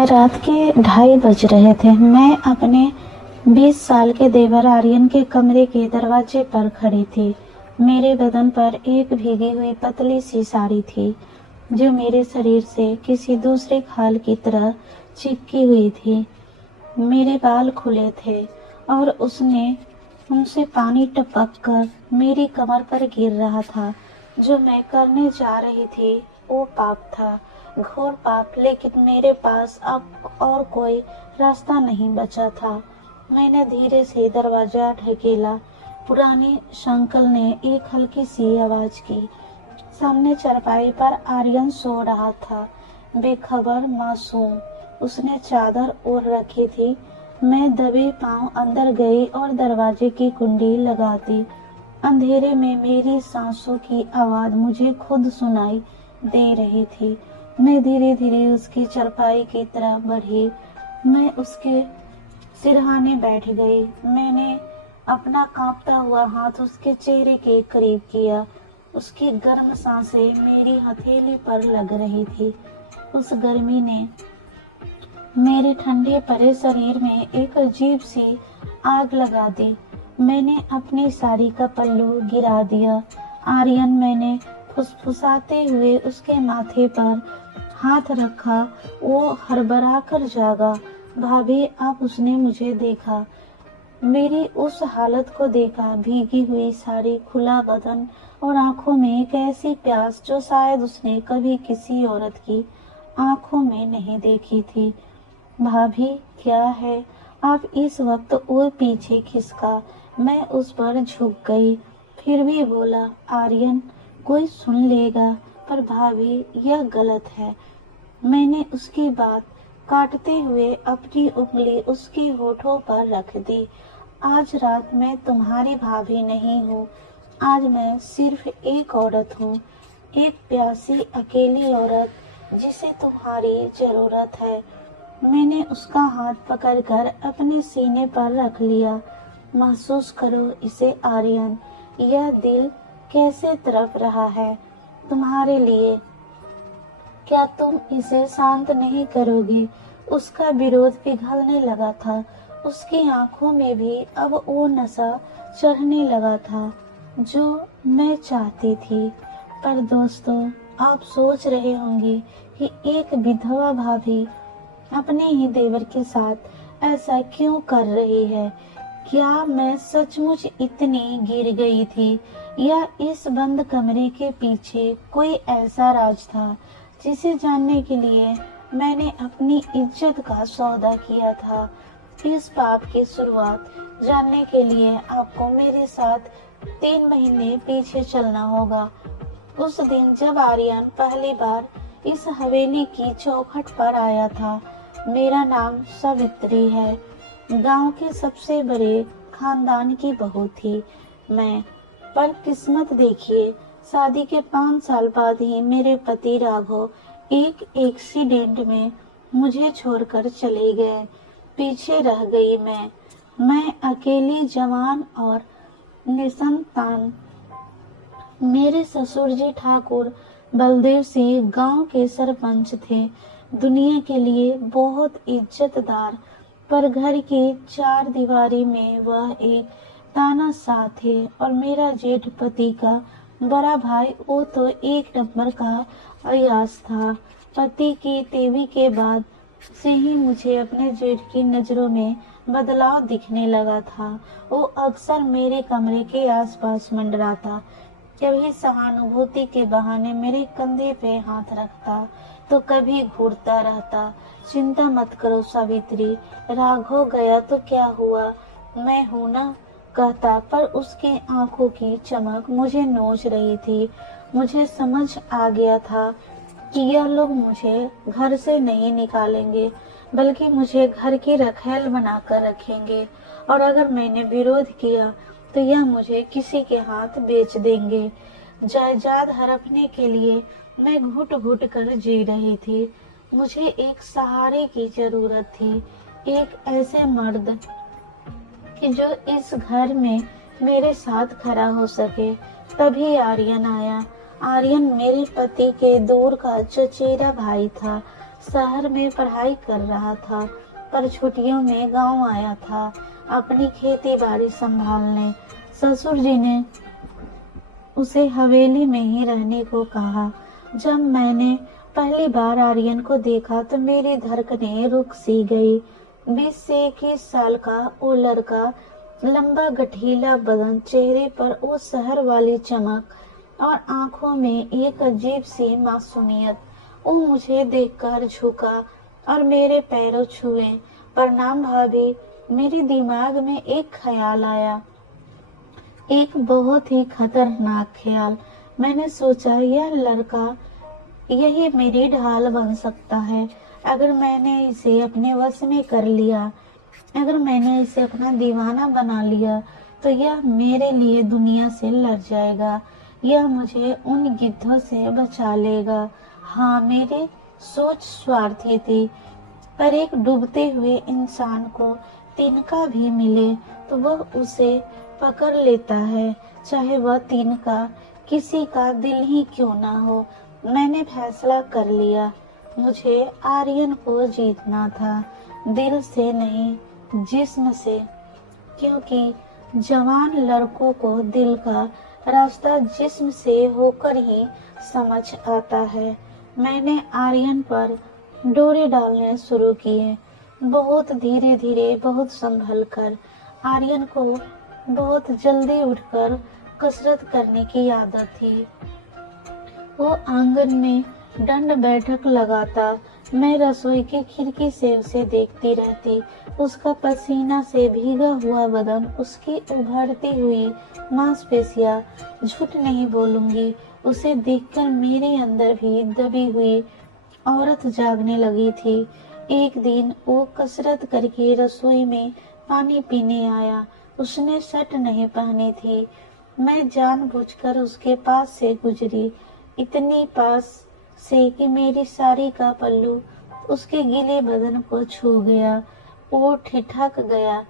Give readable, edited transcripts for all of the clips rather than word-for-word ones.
रात के 2:30 बज रहे थे। मैं अपने 20 साल के देवर आर्यन के कमरे के दरवाजे पर खड़ी थी। मेरे बदन पर एक भीगी हुई पतली सी साड़ी थी जो मेरे शरीर से किसी दूसरे खाल की तरह चिपकी हुई थी। मेरे बाल खुले थे और उसने उनसे पानी टपक कर मेरी कमर पर गिर रहा था। जो मैं करने जा रही थी वो पाप था, घोर पाप, लेकिन मेरे पास अब और कोई रास्ता नहीं बचा था। मैंने धीरे से दरवाजा ढकेला। पुरानी शंकल ने एक हल्की सी आवाज की। सामने चारपाई पर आर्यन सो रहा था, बेखबर, मासूम। उसने चादर ओढ़ रखी थी। मैं दबे पांव अंदर गई और दरवाजे की कुंडी लगा दी। अंधेरे में मेरी सांसों की आवाज मुझे खुद सुनाई दे रही थी। मैं धीरे धीरे उसकी चारपाई की तरफ बढ़ी। मैं उसके सिरहाने बैठ गई। मैंने अपना कांपता हुआ हाथ उसके चेहरे के करीब किया। उसकी गर्म सांसें मेरी हथेली पर लग रही थी। उस गर्मी ने मेरे ठंडे पड़े शरीर में एक अजीब सी आग लगा दी। मैंने अपनी साड़ी का पल्लू गिरा दिया। आर्यन, मैंने फुसफुसाते हुए उसके माथे पर हाथ रखा। वो हड़बड़ा कर जागा। भाभी, अब उसने मुझे देखा। मेरी उस हालत को देखा, भीगी हुई साड़ी, खुला बदन और आंखों में एक ऐसी प्यास जो शायद उसने कभी किसी औरत की आंखों में नहीं देखी थी। भाभी, क्या है? आप इस वक्त वो पीछे खिसका। मैं उस पर झुक गई, फिर भी बोला, आर्यन, कोई सुन लेगा। पर भाभी, यह गलत है। मैंने उसकी बात काटते हुए अपनी उंगली उसके होठों पर रख दी। आज रात मैं तुम्हारी भाभी नहीं हूँ। आज मैं सिर्फ एक औरत हूँ, एक प्यासी अकेली औरत जिसे तुम्हारी जरूरत है। मैंने उसका हाथ पकड़कर अपने सीने पर रख लिया। महसूस करो इसे आर्यन, यह दिल कैसे तड़प रहा है तुम्हारे लिए। क्या तुम इसे शांत नहीं करोगे? उसका विरोध पिघलने लगा था। उसकी आंखों में भी अब वो नशा चढ़ने लगा था जो मैं चाहती थी। पर दोस्तों, आप सोच रहे होंगे कि एक विधवा भाभी अपने ही देवर के साथ ऐसा क्यों कर रही है। क्या मैं सचमुच इतनी गिर गई थी, या इस बंद कमरे के पीछे कोई ऐसा राज था जिसे जानने के लिए मैंने अपनी इज्जत का सौदा किया था। इस पाप की शुरुआत जानने के लिए आपको मेरे साथ 3 महीने पीछे चलना होगा। उस दिन जब आर्यन पहली बार इस हवेली की चौखट पर आया था। मेरा नाम सावित्री है। गांव के सबसे बड़े खानदान की बहू थी मैं। पर किस्मत देखिए, शादी के 5 साल बाद ही मेरे पति राघव एक एक्सीडेंट में मुझे छोड़कर चले गए। पीछे रह गई मैं अकेली, जवान और निसंतान। मेरे ससुर जी ठाकुर बलदेव सिंह गांव के सरपंच थे, दुनिया के लिए बहुत इज्जतदार, पर घर की 4 दीवारी में वह एक तानाशाह थे। और मेरा जेठ पति का बड़ा भाई, वो तो एक नंबर का अय्याश था। पति की तेवी के बाद से ही मुझे अपने जेठ की नजरों में बदलाव दिखने लगा था। वो अक्सर मेरे कमरे के आसपास मंडराता, कभी सहानुभूति के बहाने मेरे कंधे पे हाथ रखता तो कभी घूरता रहता। चिंता मत करो सावित्री, राघव गया तो क्या हुआ, मैं हूं ना, कहता। पर उसकी आंखों की चमक मुझे नोच रही थी। मुझे समझ आ गया था कि यह लोग मुझे घर से नहीं निकालेंगे, बल्कि मुझे घर की रखैल बनाकर रखेंगे। और अगर मैंने विरोध किया तो यह मुझे किसी के हाथ बेच देंगे। जायदाद हड़पने के लिए मैं घुट घुट कर जी रही थी। मुझे एक सहारे की जरूरत थी, एक ऐसे मर्द कि जो इस घर में मेरे साथ खड़ा हो सके। तभी आर्यन आया। आर्यन मेरे पति के दूर का चचेरा भाई था। शहर में पढ़ाई कर रहा था, पर छुट्टियों में गांव आया था अपनी खेती बाड़ी संभालने। ससुर जी ने उसे हवेली में ही रहने को कहा। जब मैंने पहली बार आर्यन को देखा तो मेरी धड़कनें रुक सी गई। 20 से 21 साल का वो लड़का, लंबा गठीला बदन, चेहरे पर वो शहर वाली चमक और आंखों में एक अजीब सी मासूमियत। वो मुझे देखकर झुका और मेरे पैरों छुए। प्रणाम भाभी। मेरे दिमाग में एक ख्याल आया, एक बहुत ही खतरनाक ख्याल। मैंने सोचा यह लड़का, यही मेरी ढाल बन सकता है। अगर मैंने इसे अपने वश में कर लिया, अगर मैंने इसे अपना दीवाना बना लिया, तो यह मेरे लिए दुनिया से लड़ जाएगा। यह मुझे उन गिद्धों से बचा लेगा। हाँ, मेरी सोच स्वार्थी थी, पर एक डूबते हुए इंसान को तिनका भी मिले तो वह उसे पकड़ लेता है, चाहे वह तिनका किसी का दिल ही क्यों ना हो। मैंने फैसला कर लिया, मुझे आर्यन को जीतना था, दिल से नहीं जिस्म से, क्योंकि जवान लड़कों को दिल का रास्ता जिस्म से होकर ही समझ आता है। मैंने आर्यन पर डोरे डालने शुरू किए, बहुत धीरे धीरे, बहुत संभल कर। आर्यन को बहुत जल्दी उठकर कसरत करने की आदत थी। वो आंगन में दंड बैठक लगाता, मैं रसोई की खिड़की से उसे देखती रहती। उसका पसीना से भीगा हुआ बदन, उसकी उभरती हुई मांसपेशियां, झूठ नहीं बोलूंगी, उसे देखकर मेरे अंदर भी दबी हुई औरत जागने लगी थी। एक दिन वो कसरत करके रसोई में पानी पीने आया। उसने शर्ट नहीं पहनी थी। मैं जानबूझकर उसके पास से गुजरी, इतनी पास से कि मेरी साड़ी का पल्लू उसके गीले बदन को छू गया। वो ठिठक गया।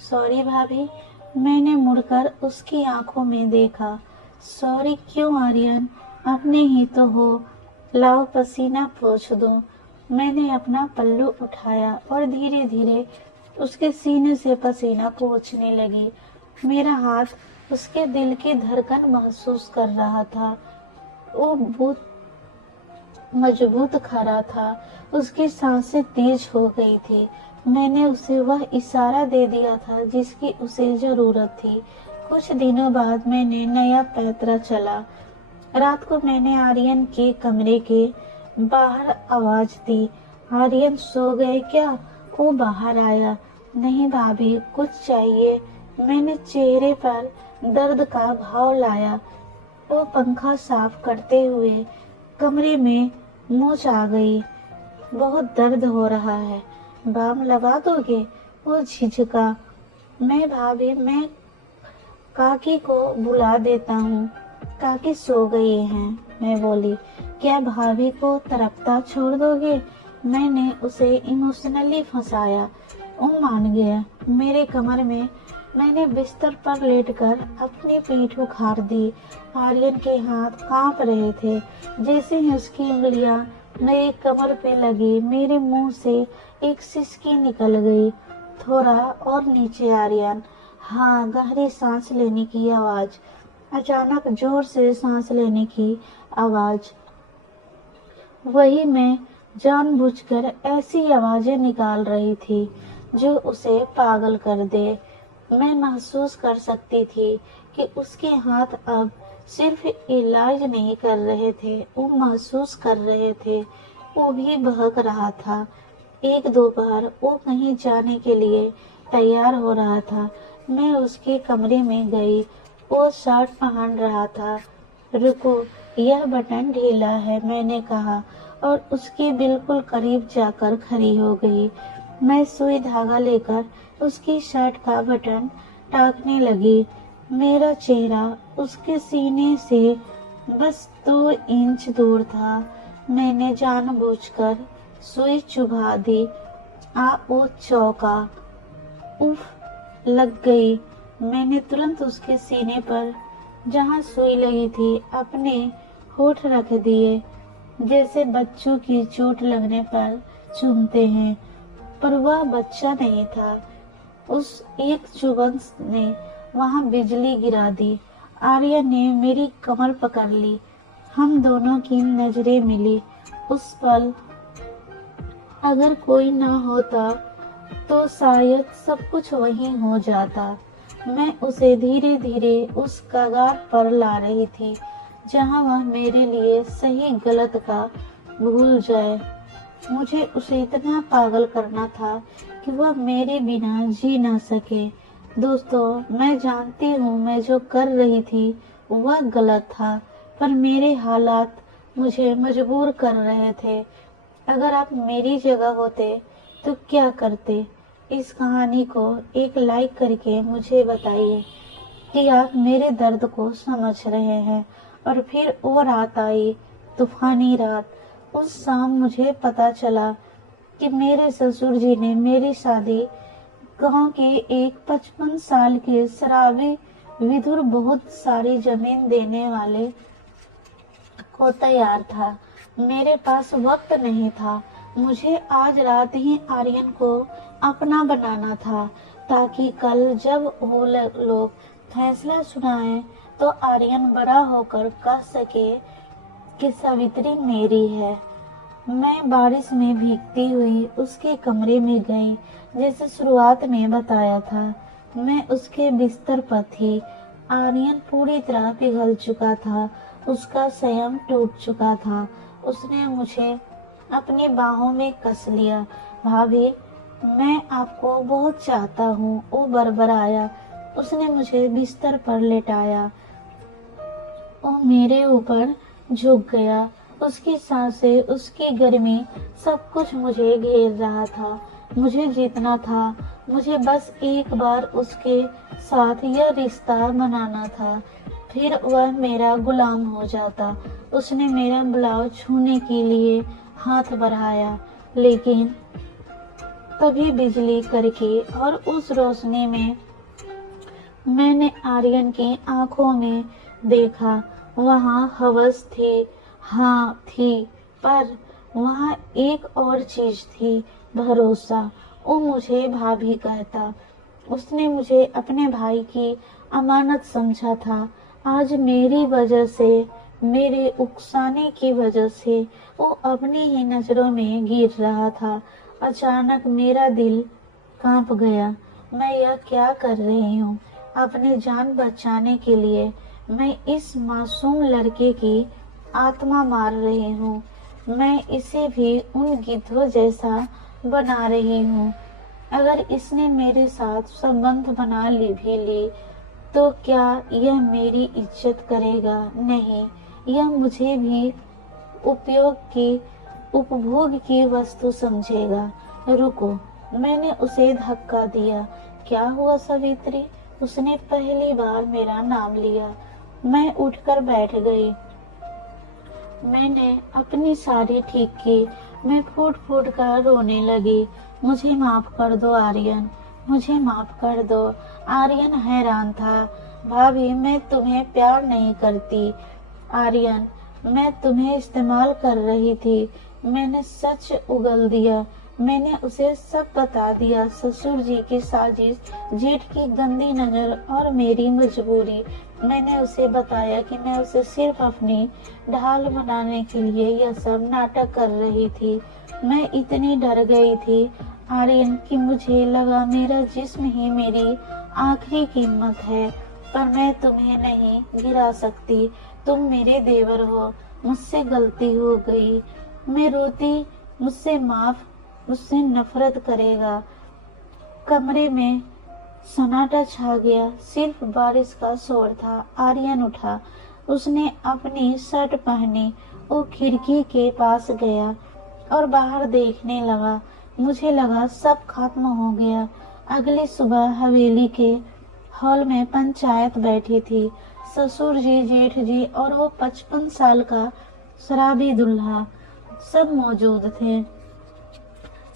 सॉरी भाभी। मैंने मुड़कर उसकी आंखों में देखा। सॉरी क्यों आर्यन, अपने ही तो हो, लाओ पसीना पोंछ दो। मैंने अपना पल्लू उठाया और धीरे धीरे उसके सीने से पसीना पोंछने लगी। मेरा हाथ उसके दिल की धड़कन महसूस कर रहा था। वो बहुत मजबूत खड़ा था, उसकी सांसें तेज हो गई थी। मैंने उसे वह इशारा दे दिया था जिसकी उसे जरूरत थी। कुछ दिनों बाद मैंने नया पैतरा चला। रात को मैंने आर्यन के कमरे के बाहर आवाज दी। आर्यन सो गए क्या? वो बाहर आया। नहीं भाभी, कुछ चाहिए? मैंने चेहरे पर दर्द का भाव लाया। वो पंखा साफ करते हुए कमरे में मूंछ आ गई। बहुत दर्द हो रहा है, बाम लगा दोगे? वो झिझका। मैं भाभी, मैं काकी को बुला देता हूँ, काकी सो गई हैं, मैं बोली। क्या भाभी को तड़पता छोड़ दोगे? मैंने उसे इमोशनली फंसाया। वो मान गया। मेरे कमर में मैंने बिस्तर पर लेटकर अपनी पीठ उखाड़ दी। आर्यन के हाथ कांप रहे थे। जैसे ही उसकी उंगलियां मेरी कमर पे लगी, मेरे मुंह से एक सिसकी निकल गई। थोड़ा और नीचे आर्यन। हाँ, गहरी सांस लेने की आवाज, अचानक जोर से सांस लेने की आवाज। वही मैं जानबूझकर ऐसी आवाजें निकाल रही थी जो उसे पागल कर दे। मैं महसूस कर सकती थी कि उसके हाथ अब सिर्फ इलाज नहीं कर रहे थे, वो महसूस कर रहे थे। वो भी बहक रहा था। एक दो बार वो कहीं जाने के लिए तैयार हो रहा था। मैं उसके कमरे में गई। वो शर्ट पहन रहा था। रुको, यह बटन ढीला है, मैंने कहा, और उसके बिल्कुल करीब जाकर खड़ी हो गई। मैं सुई धागा लेकर उसकी शर्ट का बटन टाँकने लगी। मेरा चेहरा उसके सीने से बस 2 इंच दूर था। मैंने जानबूझकर सुई चुभा दी। वो चौंका। उफ, लग गई। मैंने तुरंत उसके सीने पर जहां सुई लगी थी अपने होठ रख दिए। जैसे बच्चों की चोट लगने पर चूमते हैं, पर वह बच्चा नहीं था। उस एक चुभन ने वहां बिजली गिरा दी। आर्या ने मेरी कमर पकड़ ली। हम दोनों की नजरें मिली। उस पल अगर कोई ना होता तो शायद सब कुछ वहीं हो जाता। मैं उसे धीरे धीरे उस कगार पर ला रही थी जहां वह मेरे लिए सही गलत का भूल जाए। मुझे उसे इतना पागल करना था कि वह मेरे बिना जी ना सके। दोस्तों, मैं जानती हूँ मैं जो कर रही थी वह गलत था, पर मेरे हालात मुझे मजबूर कर रहे थे। अगर आप मेरी जगह होते तो क्या करते? इस कहानी को एक लाइक करके मुझे बताइए कि आप मेरे दर्द को समझ रहे हैं। और फिर वो रात आई, तूफानी रात। उस शाम मुझे पता चला कि मेरे ससुर जी ने मेरी शादी गांव के एक 55 साल के शराबी विधुर बहुत सारी जमीन देने वाले को तैयार था। मेरे पास वक्त नहीं था। मुझे आज रात ही आर्यन को अपना बनाना था, ताकि कल जब वो लोग फैसला सुनाए तो आर्यन बड़ा होकर कह सके कि सावित्री मेरी है। मैं बारिश में भीगती हुई उसके कमरे में गई, जैसे शुरुआत में बताया था। मैं उसके बिस्तर पर थी। आर्यन पूरी तरह पिघल चुका था। उसका संयम टूट चुका था। उसने मुझे अपनी बाहों में कस लिया। भाभी, मैं आपको बहुत चाहता हूँ, वो बड़बड़ाया। उसने मुझे बिस्तर पर लेटाया। वो मेरे ऊपर झुक गया। उसकी सांसें, उसकी गर्मी, सब कुछ मुझे घेर रहा था। मुझे जीतना था। मुझे बस एक बार उसके साथ यह रिश्ता बनाना था, फिर वह मेरा गुलाम हो जाता। उसने मेरा ब्लाउज छूने के लिए हाथ बढ़ाया, लेकिन तभी बिजली करके और उस रोशनी में मैंने आर्यन की आंखों में देखा। वहाँ हवस थी, हाँ थी, पर वहाँ एक और चीज थी, भरोसा। वो मुझे भाभी कहता। उसने मुझे अपने भाई की अमानत समझा था। आज मेरी वजह से, मेरे उकसाने की वजह से वो अपनी ही नजरों में गिर रहा था। अचानक मेरा दिल कांप गया। मैं यह क्या कर रही हूँ? अपनी जान बचाने के लिए मैं इस मासूम लड़के की आत्मा मार रही हूँ। मैं इसे भी उन गिद्धों जैसा बना रही हूँ। अगर इसने मेरे साथ संबंध बना ली तो क्या यह मेरी इज्जत करेगा? नहीं, यह मुझे भी उपभोग की वस्तु समझेगा। रुको, मैंने उसे धक्का दिया। क्या हुआ सावित्री? उसने पहली बार मेरा नाम लिया। मैं उठकर बैठ गई। मैंने अपनी साड़ी ठीक की। मैं फूट फूट कर रोने लगी। मुझे माफ कर दो आर्यन, मुझे माफ कर दो। आर्यन हैरान था। भाभी, मैं तुम्हें प्यार नहीं करती। आर्यन, मैं तुम्हें इस्तेमाल कर रही थी। मैंने सच उगल दिया। मैंने उसे सब बता दिया। ससुर जी की साजिश, जेठ की गंदी नजर और मेरी मजबूरी। मैंने उसे बताया कि मैं उसे सिर्फ अपनी ढाल बनाने के लिए यह सब नाटक कर रही थी। मैं इतनी डर गई थी आर्यन कि मुझे लगा मेरा जिस्म ही मेरी आखिरी कीमत है। पर मैं तुम्हें नहीं गिरा सकती। तुम मेरे देवर हो। मुझसे गलती हो गई। मैं रोती, मुझसे माफ, मुझसे नफरत करेगा। कमरे में सन्नाटा छा गया। सिर्फ बारिश का शोर था। आर्यन उठा। उसने अपनी शर्ट पहनी। वो खिड़की के पास गया और बाहर देखने लगा। मुझे लगा सब खत्म हो गया। अगली सुबह हवेली के हॉल में पंचायत बैठी थी। ससुर जी, जेठ जी और वो 55 साल का शराबी दूल्हा सब मौजूद थे।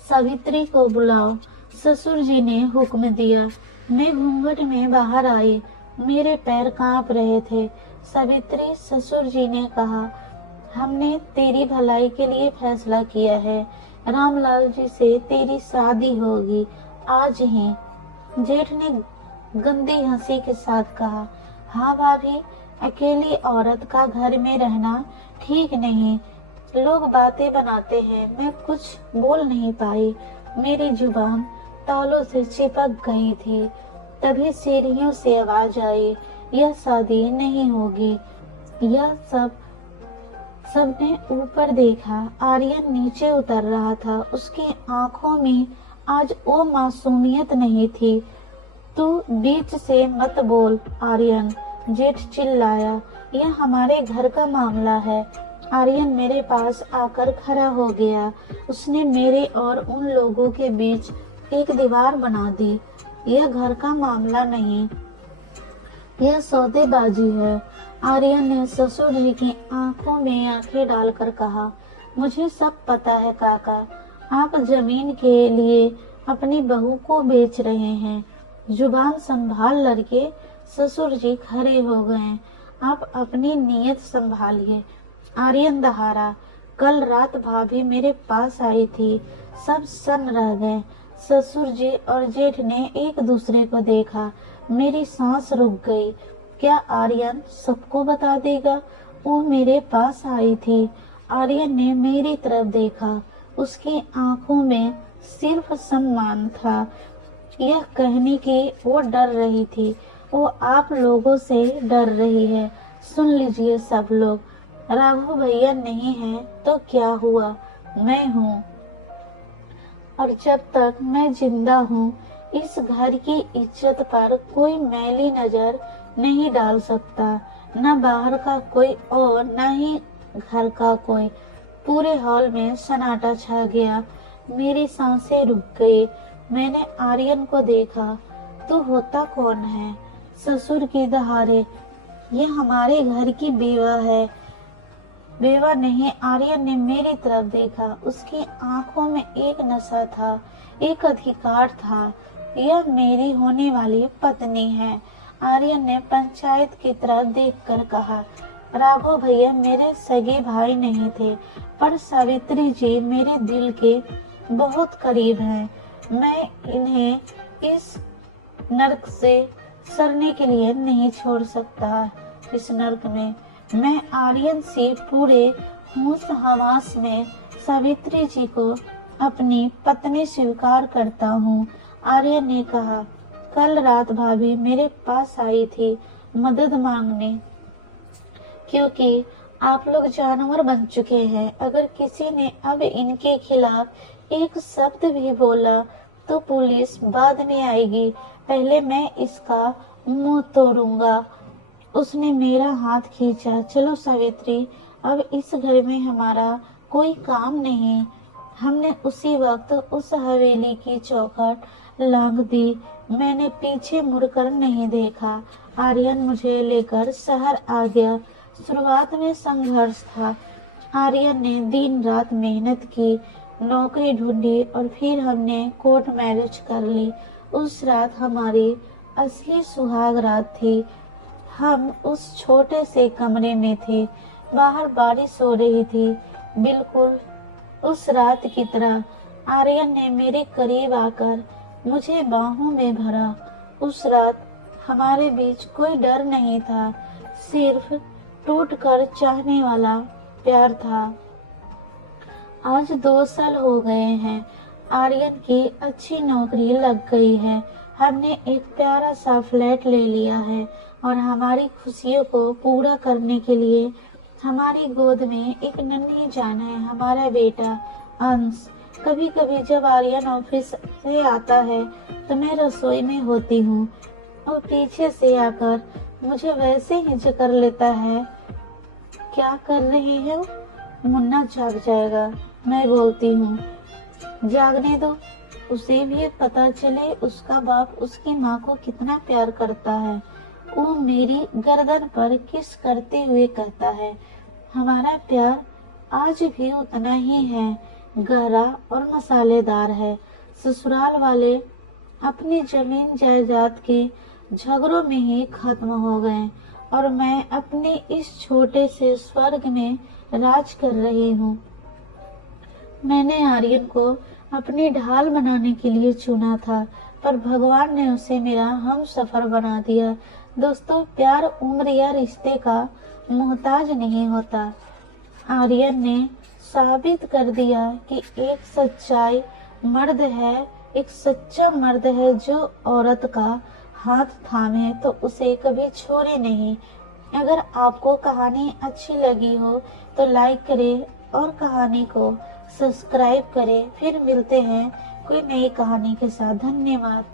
सावित्री को बुलाओ, ससुर जी ने हुक्म दिया। मैं घूंघट में बाहर आई। मेरे पैर कांप रहे थे। सावित्री, ससुर जी ने कहा। हमने तेरी भलाई के लिए फैसला किया है। रामलाल जी से तेरी शादी होगी आज ही। जेठ ने गंदी हंसी के साथ कहा, हाँ भाभी, अकेली औरत का घर में रहना ठीक नहीं। लोग बातें बनाते हैं, मैं कुछ बोल नहीं पाई। मेरी जुबान तालों से चिपक गई थी। तभी सीढ़ियों से आवाज आई, यह शादी नहीं होगी। यह सबने ऊपर देखा। आर्यन नीचे उतर रहा था। उसकी आंखों में आज वो मासूमियत नहीं थी। तू बीच से मत बोल आर्यन, जेठ चिल्लाया। यह हमारे घर का मामला है। आर्यन मेरे पास आकर खड़ा हो गया। उसने मेरे और उन लोगों के बीच एक दीवार बना दी। यह घर का मामला नहीं, यह सौदेबाजी है। आर्यन ने ससुर जी की आंखों में आंखें डालकर कहा, मुझे सब पता है काका। आप जमीन के लिए अपनी बहू को बेच रहे हैं। जुबान संभाल लड़के। ससुर जी खड़े हो गए। आप अपनी नीयत संभालिए। आर्यन दहाड़ा, कल रात भाभी मेरे पास आई थी। सब सन्न रह गए। ससुर जी और जेठ ने एक दूसरे को देखा। मेरी सांस रुक गई। क्या आर्यन सबको बता देगा? वो मेरे पास आई थी। आर्यन ने मेरी तरफ देखा। उसकी आंखों में सिर्फ सम्मान था। यह कहने की वो डर रही थी, वो आप लोगों से डर रही है। सुन लीजिए सब लोग, राघव भैया नहीं है तो क्या हुआ, मैं हूँ। और जब तक मैं जिंदा हूँ, इस घर की इज्जत पर कोई मैली नजर नहीं डाल सकता। न बाहर का कोई और न ही घर का कोई। पूरे हॉल में सन्नाटा छा गया। मेरी सांसें रुक गई। मैंने आर्यन को देखा। तू होता कौन है? ससुर की दहाड़े, ये हमारे घर की बेवा है। बेवा नहीं। आर्यन ने मेरी तरफ देखा। उसकी आंखों में एक नशा था, एक अधिकार था। यह मेरी होने वाली पत्नी है। आर्यन ने पंचायत की तरफ देखकर कहा, राघव भैया मेरे सगे भाई नहीं थे, पर सावित्री जी मेरे दिल के बहुत करीब हैं। मैं इन्हें इस नरक से सरने के लिए नहीं छोड़ सकता। इस नरक में मैं आर्यन से पूरे होश हवास में सावित्री जी को अपनी पत्नी स्वीकार करता हूँ। आर्यन ने कहा, कल रात भाभी मेरे पास आई थी मदद मांगने, क्योंकि आप लोग जानवर बन चुके हैं। अगर किसी ने अब इनके खिलाफ एक शब्द भी बोला तो पुलिस बाद में आएगी। पहले मैं इसका मुंह तोड़ूंगा। उसने मेरा हाथ खींचा। चलो सावित्री, अब इस घर में हमारा कोई काम नहीं। हमने उसी वक्त उस हवेली की चौखट लांघ दी। मैंने पीछे मुड़कर नहीं देखा। आर्यन मुझे लेकर शहर आ गया। शुरुआत में संघर्ष था। आर्यन ने दिन रात मेहनत की, नौकरी ढूंढी और फिर हमने कोर्ट मैरिज कर ली। उस रात हमारी असली सुहाग रात थी। हम उस छोटे से कमरे में थे। बाहर बारिश हो रही थी, बिल्कुल उस रात की तरह। आर्यन ने मेरे करीब आकर मुझे बाहों में भरा। उस रात हमारे बीच कोई डर नहीं था, सिर्फ टूटकर चाहने वाला प्यार था। आज 2 साल हो गए हैं। आर्यन की अच्छी नौकरी लग गई है। हमने एक प्यारा सा फ्लैट ले लिया है और हमारी खुशियों को पूरा करने के लिए हमारी गोद में एक नन्ही जान है, हमारा बेटा अंश। कभी कभी जब आर्यन ऑफिस से आता है तो मैं रसोई में होती हूँ। वो पीछे से आकर मुझे वैसे ही जकड़ लेता है। क्या कर रही है? मुन्ना जाग जाएगा, मैं बोलती हूँ। जागने दो, उसे भी पता चले उसका बाप उसकी माँ को कितना प्यार करता है। वो मेरी गर्दन पर किस करते हुए कहता है, हमारा प्यार आज भी उतना ही है, गहरा और मसालेदार है। ससुराल वाले अपनी जमीन जायदाद के झगड़ों में ही खत्म हो गए और मैं अपने इस छोटे से स्वर्ग में राज कर रही हूँ। मैंने आर्यन को अपनी ढाल बनाने के लिए चुना था, पर भगवान ने उसे मेरा हम सफर बना दिया। दोस्तों, प्यार उम्र या रिश्ते का मोहताज नहीं होता। आर्यन ने साबित कर दिया कि एक सच्चा मर्द है जो औरत का हाथ थामे तो उसे कभी छोड़े नहीं। अगर आपको कहानी अच्छी लगी हो तो लाइक करें और कहानी को सब्सक्राइब करें। फिर मिलते हैं कोई नई कहानी के साथ। धन्यवाद।